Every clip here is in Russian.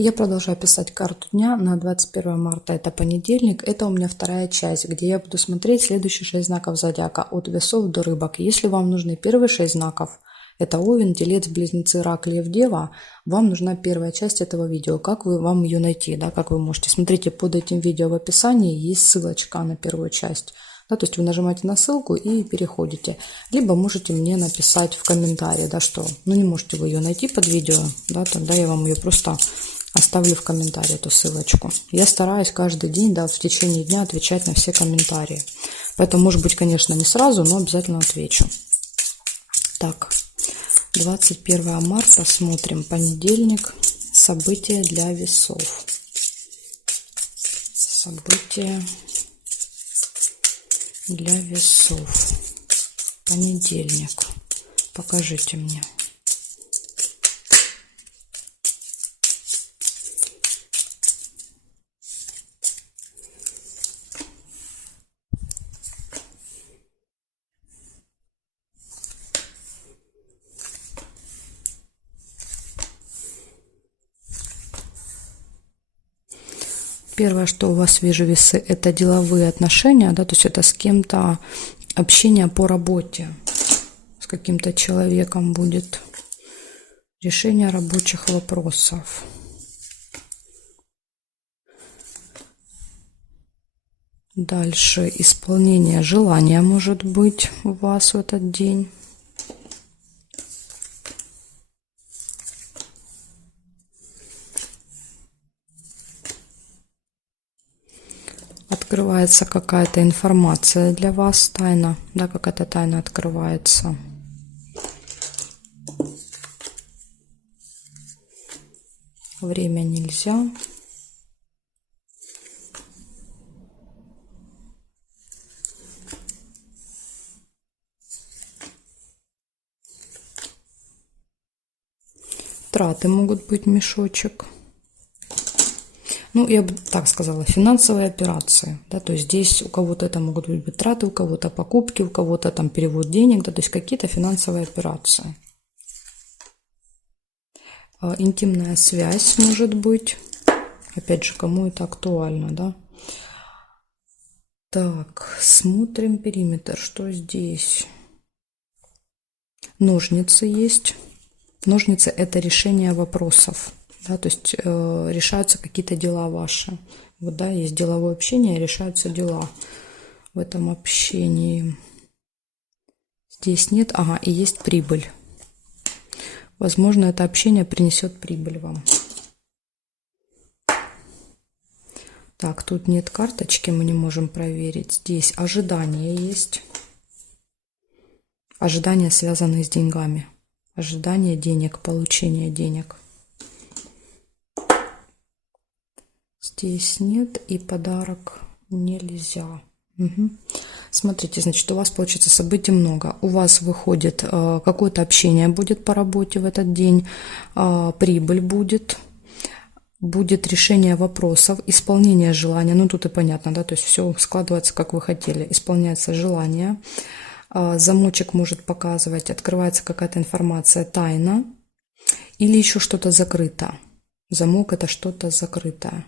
Я продолжаю писать карту дня на 21 марта, это понедельник. Это у меня вторая часть, где я буду смотреть следующие 6 знаков зодиака от весов до рыбок. Если вам нужны первые 6 знаков, это Овен, Телец, Близнецы, Рак, Лев, Дева, вам нужна первая часть этого видео. Как вам ее найти, да, как вы можете. Смотрите, под этим видео в описании есть ссылочка на первую часть. Да, то есть вы нажимаете на ссылку и переходите. Либо можете мне написать в комментарии, да, что, ну, не можете вы ее найти под видео, да, тогда я вам ее просто оставлю в комментарии, эту ссылочку. Я стараюсь каждый день, да, в течение дня отвечать на все комментарии. Поэтому, может быть, конечно, не сразу, но обязательно отвечу. Так, 21 марта смотрим. Понедельник. События для весов. События для весов. Понедельник. Покажите мне. Первое, что у вас вижу весы, это деловые отношения, да, то есть это с кем-то общение по работе, с каким-то человеком будет, решение рабочих вопросов. Дальше исполнение желания может быть у вас в этот день. Открывается какая-то информация для вас, тайна, да, какая-то тайна открывается. Время нельзя. Траты могут быть, мешочек. Ну, я бы так сказала, финансовые операции, да, то есть здесь у кого-то это могут быть траты, у кого-то покупки, у кого-то там перевод денег, да, то есть какие-то финансовые операции. Интимная связь может быть, опять же, кому это актуально, да. Так, смотрим периметр, что здесь. Ножницы есть. Ножницы – это решение вопросов. Да, то есть решаются какие-то дела ваши. Вот, да, есть деловое общение, решаются дела в этом общении. Здесь нет, ага, и есть прибыль. Возможно, это общение принесет прибыль вам. Так, тут нет карточки, мы не можем проверить. Здесь ожидания есть. Ожидания, связанные с деньгами. Ожидание денег, получение денег. Здесь нет, и подарок нельзя. Угу. Смотрите, значит, у вас получится событий много. У вас выходит какое-то общение будет по работе в этот день, прибыль будет решение вопросов, исполнение желания. Ну, тут и понятно, да, то есть все складывается, как вы хотели. Исполняется желание. Замочек может показывать, открывается какая-то информация, тайна. Или еще что-то закрыто. Замок – это что-то закрытое.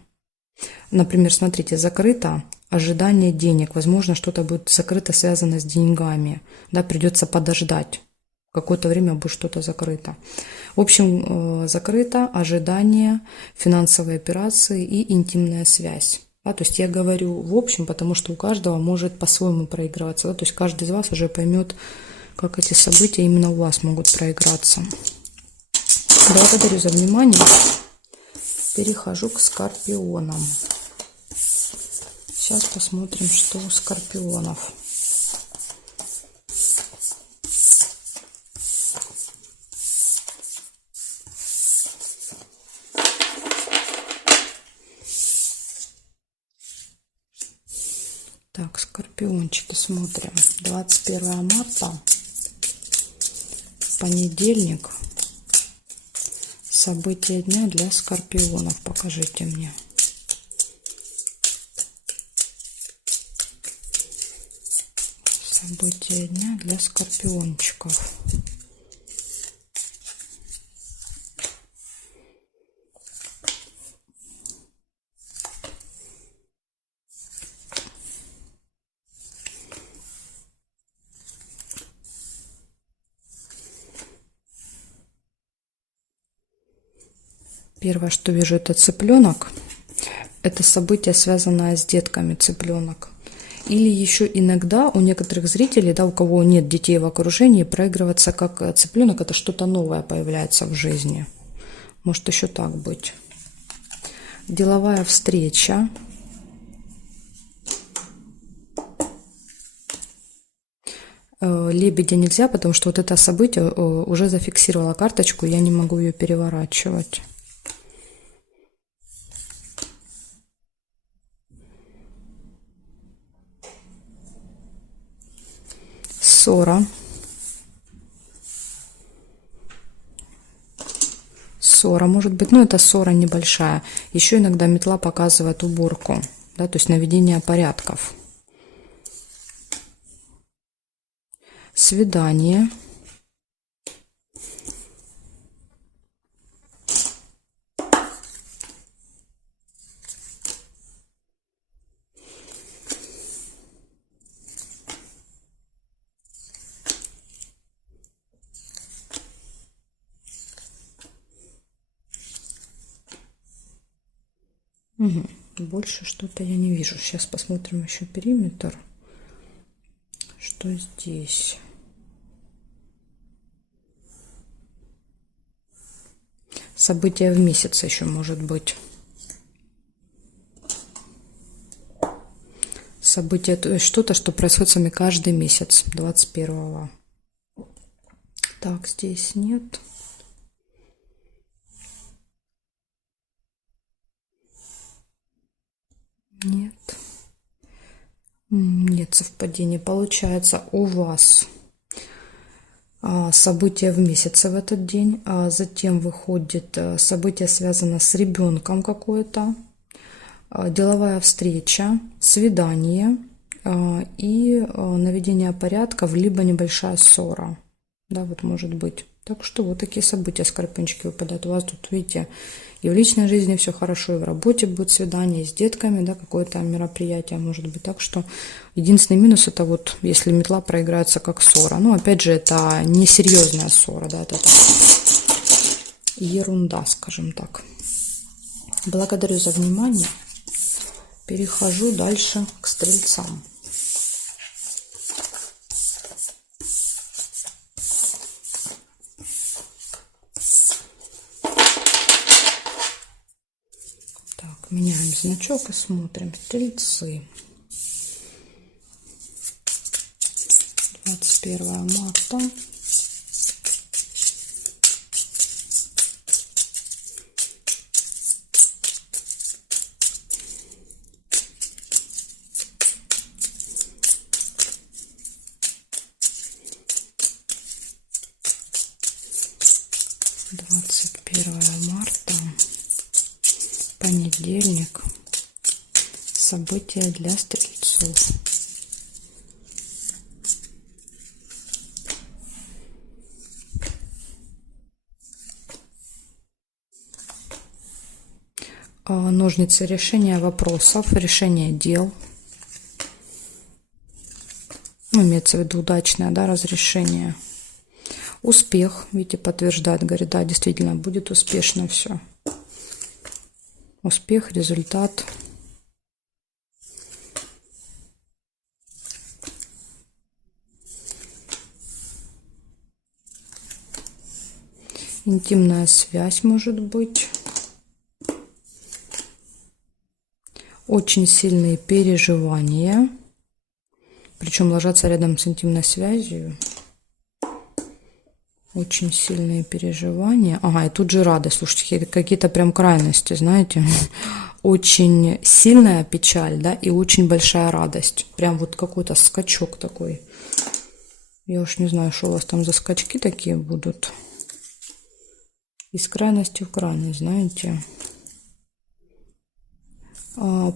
Например, смотрите, закрыто ожидание денег. Возможно, что-то будет закрыто, связано с деньгами. Да, придется подождать. Какое-то время будет что-то закрыто. В общем, закрыто ожидание, финансовые операции и интимная связь. Да, то есть я говорю в общем, потому что у каждого может по-своему проиграться. Да, то есть каждый из вас уже поймет, как эти события именно у вас могут проиграться. Благодарю за внимание. Перехожу к скорпионам. Сейчас посмотрим, что у скорпионов. Так, скорпиончики, смотрим. 21 марта, понедельник. События дня для скорпионов. Покажите мне. События дня для скорпиончиков. Первое, что вижу, это цыпленок. Это событие, связанное с детками, цыпленок. Или еще иногда у некоторых зрителей, да, у кого нет детей в окружении, проигрываться как цыпленок, это что-то новое появляется в жизни. Может еще так быть. Деловая встреча. Лебедя нельзя, потому что вот это событие уже зафиксировала карточку, я не могу ее переворачивать. Ссора. Ссора может быть, но это ссора небольшая. Еще иногда метла показывает уборку, да, то есть наведение порядков. Свидание. Угу. Больше что-то я не вижу. Сейчас посмотрим еще периметр. Что здесь? Событие в месяц еще может быть. Событие, то есть что-то, что происходит с вами каждый месяц, 21-го. Так, здесь нет. Нет. Нет совпадения. Получается, у вас события в месяце в этот день, а затем выходит событие, связано с ребенком какое-то, деловая встреча, свидание и наведение порядков, либо небольшая ссора. Да, вот может быть. Так что вот такие события, скорпиончики, выпадают. У вас тут, видите, и в личной жизни все хорошо, и в работе будет свидание, и с детками, да, какое-то мероприятие может быть. Так что единственный минус — это вот если метла проиграется как ссора. Ну, опять же, это не серьезная ссора, да, это так, ерунда, скажем так. Благодарю за внимание. Перехожу дальше к стрельцам. Меняем значок и смотрим. Стрельцы. 21 марта. Понедельник. События для стрельцов. Ножницы, решение вопросов, решение дел. Ну, имеется в виду удачное, да, разрешение. Успех, видите, подтверждает, говорит, да, действительно, будет успешно все. Успех, результат. Интимная связь может быть. Очень сильные переживания. Причем ложатся рядом с интимной связью. Очень сильные переживания. Ага, и тут же радость. Слушайте, какие-то прям крайности, знаете. Очень сильная печаль, да, и очень большая радость. Прям вот какой-то скачок такой. Я уж не знаю, что у вас там за скачки такие будут. Из крайности в крайность, знаете.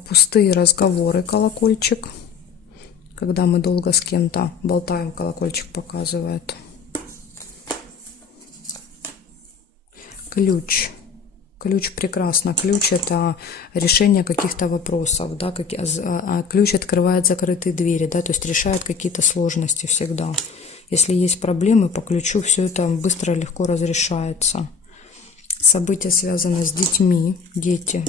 Пустые разговоры, колокольчик. Когда мы долго с кем-то болтаем, колокольчик показывает. Ключ. Ключ прекрасно. Ключ — это решение каких-то вопросов, да, ключ открывает закрытые двери, да, то есть решает какие-то сложности всегда. Если есть проблемы по ключу, все это быстро и легко разрешается. События связаны с детьми. Дети.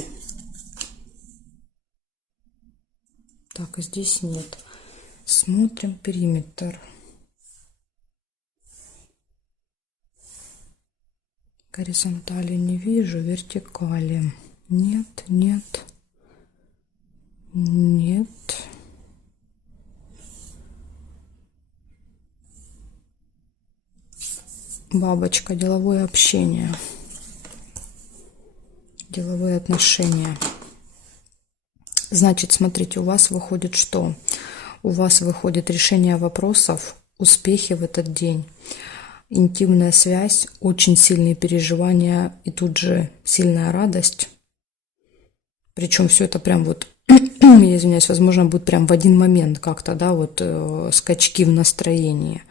Так, здесь нет. Смотрим периметр. Горизонтали не вижу, вертикали. Нет, нет, нет. Бабочка, деловое общение. Деловые отношения. Значит, смотрите, у вас выходит что? У вас выходит решение вопросов, успехи в этот день, интимная связь, очень сильные переживания и тут же сильная радость. Причем все это прям вот, я извиняюсь, возможно, будет прям в один момент как-то, да, вот скачки в настроении.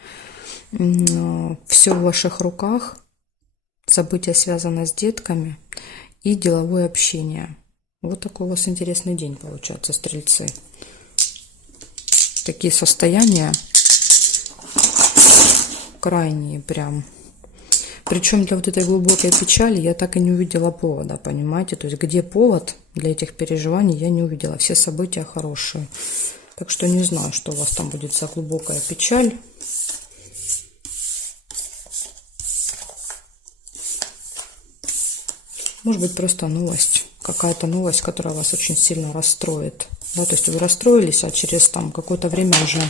Все в ваших руках, события связаны с детками и деловое общение. Вот такой у вас интересный день получается, стрельцы. Такие состояния крайние прям. Причем для вот этой глубокой печали я так и не увидела повода, понимаете? То есть где повод для этих переживаний, я не увидела. Все события хорошие. Так что не знаю, что у вас там будет за глубокая печаль. Может быть, просто новость. Какая-то новость, которая вас очень сильно расстроит. Да, то есть вы расстроились, а через там какое-то время уже,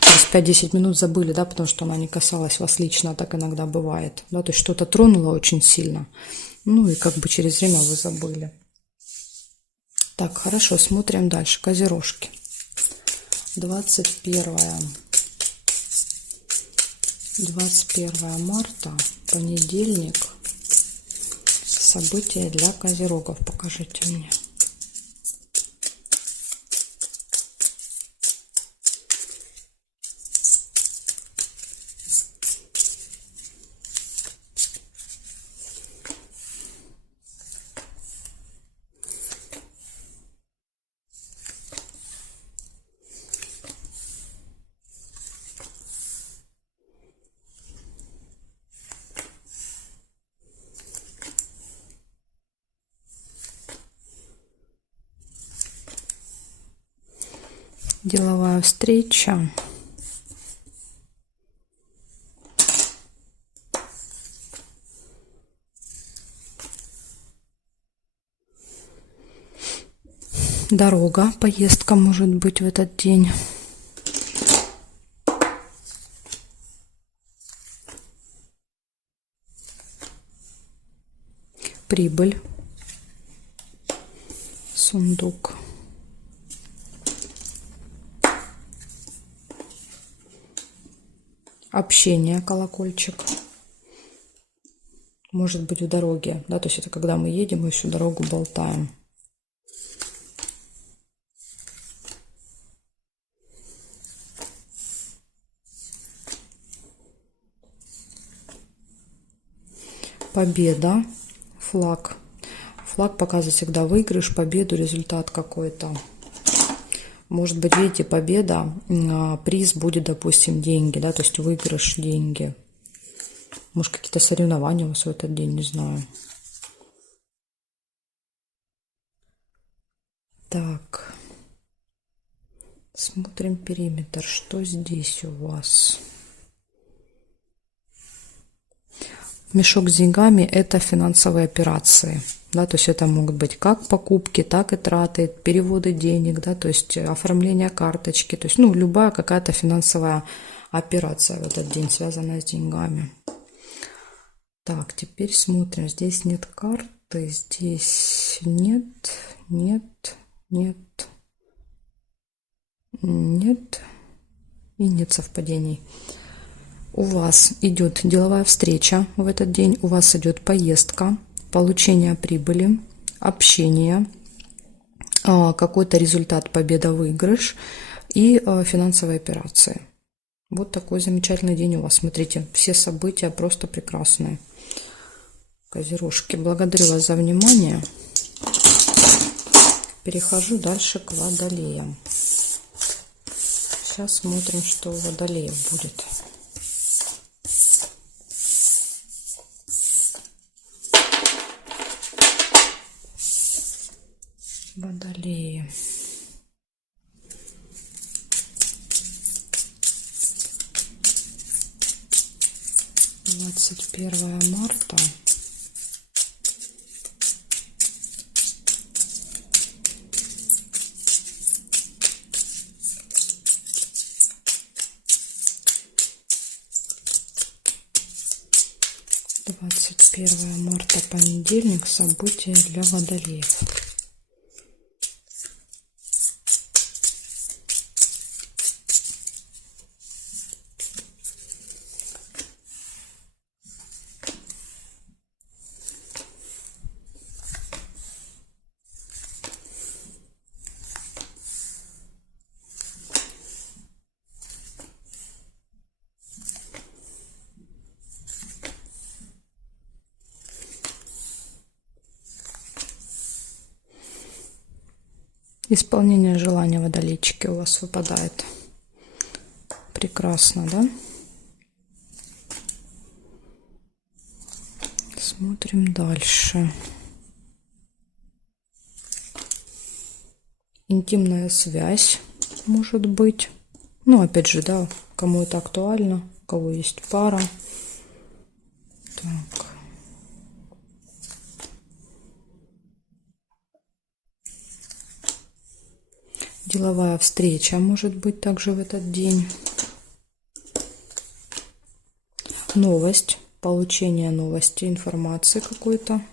через 5-10 минут забыли, да, потому что она не касалась вас лично, так иногда бывает. Да, то есть что-то тронуло очень сильно. Ну и как бы через время вы забыли. Так, хорошо, смотрим дальше. Козерожки. 21 марта, понедельник. События для козерогов покажите мне. Деловая встреча. Дорога, поездка может быть в этот день. Прибыль. Сундук. Общение, колокольчик. Может быть в дороге, да, то есть это когда мы едем и всю дорогу болтаем. Победа, флаг. Флаг показывает всегда выигрыш, победу, результат какой-то. Может быть, видите, победа, приз будет, допустим, деньги, да, то есть выигрыш, деньги. Может, какие-то соревнования у вас в этот день, не знаю. Так. Смотрим периметр. Что здесь у вас? Мешок с деньгами – это финансовые операции. Да, то есть это могут быть как покупки, так и траты, переводы денег, да, то есть оформление карточки, то есть, ну, любая какая-то финансовая операция в этот день, связанная с деньгами. Так, теперь смотрим. Здесь нет карты, здесь нет, нет, нет, нет и нет совпадений. У вас идет деловая встреча в этот день, у вас идет поездка, получение прибыли, общение, какой-то результат, победа, выигрыш и финансовые операции. Вот такой замечательный день у вас. Смотрите, все события просто прекрасные. Козерожки, благодарю вас за внимание. Перехожу дальше к водолеям. Сейчас смотрим, что у водолеев будет. Водолеи. Двадцать 21 марта. Двадцать 1 марта, понедельник, события для водолеев. Исполнение желания, водолейчики, у вас выпадает. Прекрасно, да? Смотрим дальше. Интимная связь может быть. Ну, опять же, да, кому это актуально, у кого есть пара. Так. Деловая встреча может быть также в этот день. Новость, получение новости, информации какой-то.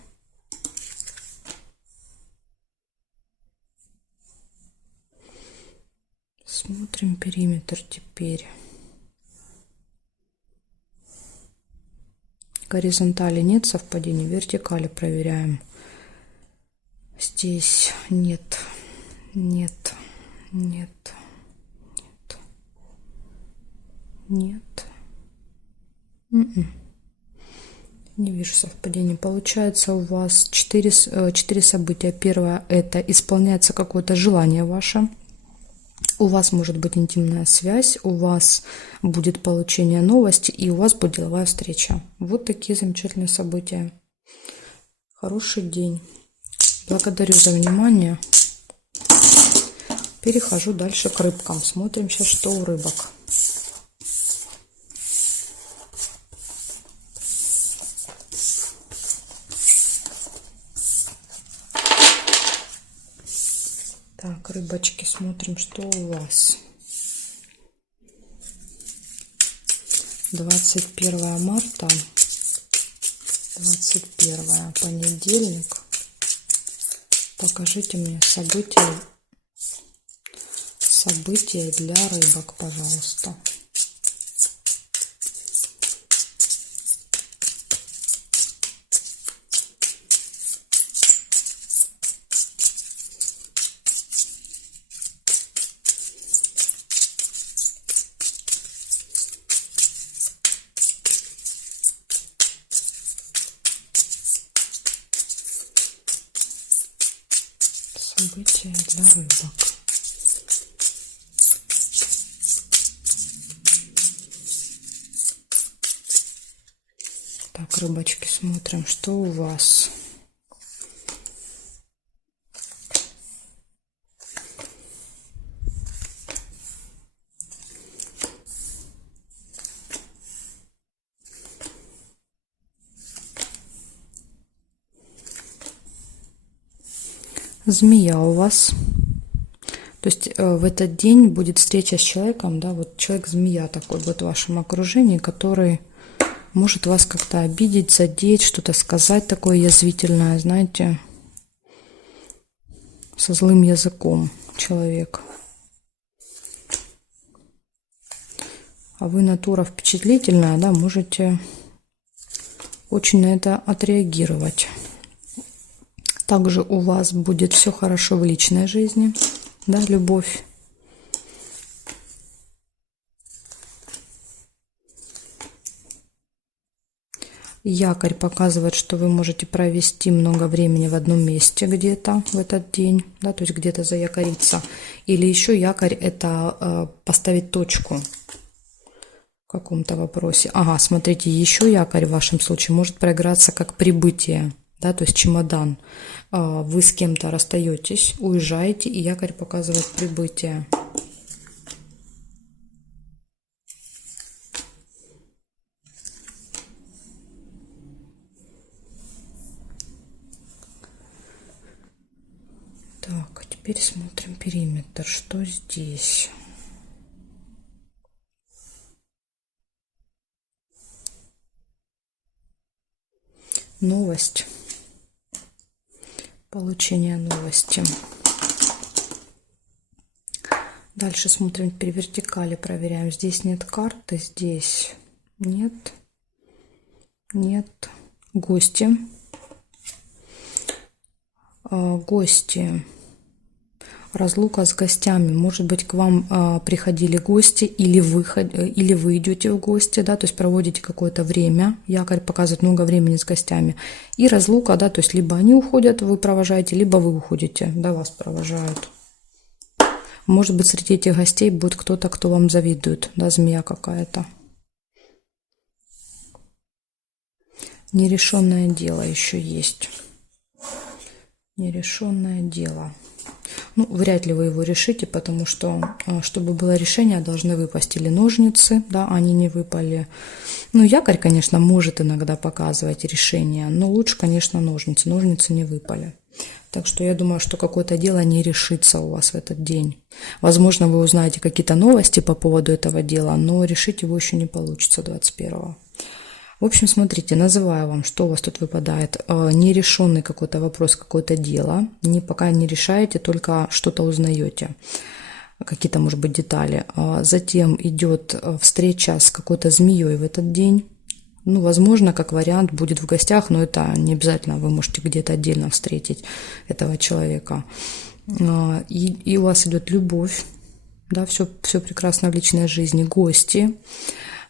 Смотрим периметр теперь. Горизонтали нет совпадений, вертикали проверяем. Здесь нет, нет. Нет, нет, нет. Не вижу совпадений. Получается у вас 4 события. Первое – это исполняется какое-то желание ваше. У вас может быть интимная связь, у вас будет получение новости и у вас будет деловая встреча. Вот такие замечательные события. Хороший день. Благодарю за внимание. Перехожу дальше к рыбкам. Смотрим сейчас, что у рыбок. Так, рыбочки, смотрим, что у вас. 21 марта, 21 понедельник. Покажите мне события для рыбок, пожалуйста. События для рыбок. Так, рыбочки, смотрим, что у вас. Змея у вас. То есть в этот день будет встреча с человеком, да, вот человек-змея такой вот в вашем окружении, который может вас как-то обидеть, задеть, что-то сказать такое язвительное, знаете, со злым языком человек. А вы натура впечатлительная, да, можете очень на это отреагировать. Также у вас будет все хорошо в личной жизни, да, любовь. Якорь показывает, что вы можете провести много времени в одном месте где-то в этот день, да, то есть где-то заякориться. Или еще якорь – это поставить точку в каком-то вопросе. Ага, смотрите, еще якорь в вашем случае может проиграться как прибытие. да, то есть чемодан. Вы с кем-то расстаетесь, уезжаете, и якорь показывает прибытие. Так, теперь смотрим периметр. Что здесь? Новость. Получение новости. Дальше смотрим по вертикали, проверяем. Здесь нет карты, здесь нет. Нет. Гости. Гости. Разлука с гостями. Может быть, к вам приходили гости, или вы идете в гости, да, то есть проводите какое-то время. Якорь показывает много времени с гостями. И разлука, да, то есть либо они уходят, вы провожаете, либо вы уходите, да, вас провожают. Может быть, среди этих гостей будет кто-то, кто вам завидует, да, змея какая-то. Нерешенное дело еще есть. Нерешенное дело. Ну, вряд ли вы его решите, потому что, чтобы было решение, должны выпасть или ножницы, да, они не выпали. Ну, якорь, конечно, может иногда показывать решение, но лучше, конечно, ножницы. Ножницы не выпали. Так что я думаю, что какое-то дело не решится у вас в этот день. Возможно, вы узнаете какие-то новости по поводу этого дела, но решить его еще не получится 21-го. В общем, смотрите, называю вам, что у вас тут выпадает. Нерешенный какой-то вопрос, какое-то дело. Пока не решаете, только что-то узнаете. Какие-то, может быть, детали. Затем идет встреча с какой-то змеей в этот день. Ну, возможно, как вариант, будет в гостях, но это не обязательно. Вы можете где-то отдельно встретить этого человека. И у вас идет любовь. Да, все прекрасно в личной жизни. Гости.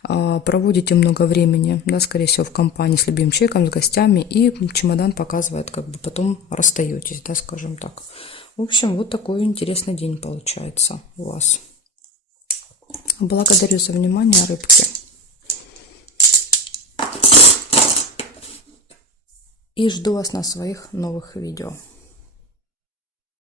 Проводите много времени, да, скорее всего, в компании с любимым человеком, с гостями, и чемодан показывает, как бы потом расстаетесь, да, скажем так. В общем, вот такой интересный день получается у вас. Благодарю за внимание, рыбки. И жду вас на своих новых видео.